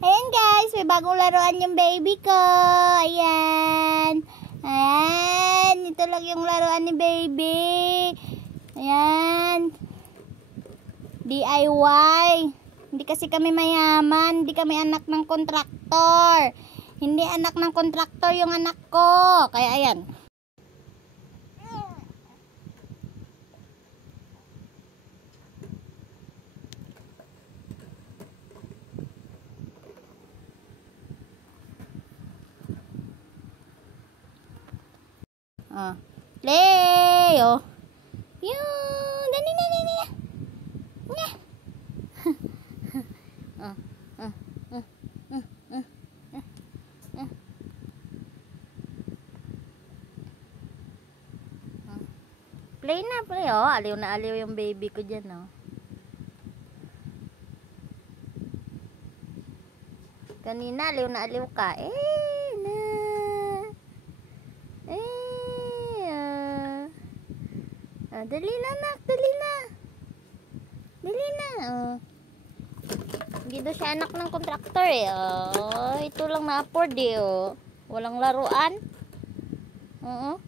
Ayan guys, may bagong laruan yung baby ko. Ayan. Ayan. Ito lang yung laruan ni baby. Ayan. DIY. Hindi kasi kami mayaman. Hindi kami anak ng kontraktor. Hindi anak ng kontraktor yung anak ko. Kaya ayan. Oh. Play. Oh. Yun. Dali na. Nya. Oh. Play na, play. Oh, aliw na aliw yung baby ko dyan, oh. Kanina, aliw na aliw ka. Dali na, nak. Dali na. Dali na, oh. Hindi daw siya anak ng kontraktor, eh. Oh, ito lang na-afford, eh, oh. Walang laruan. Oo.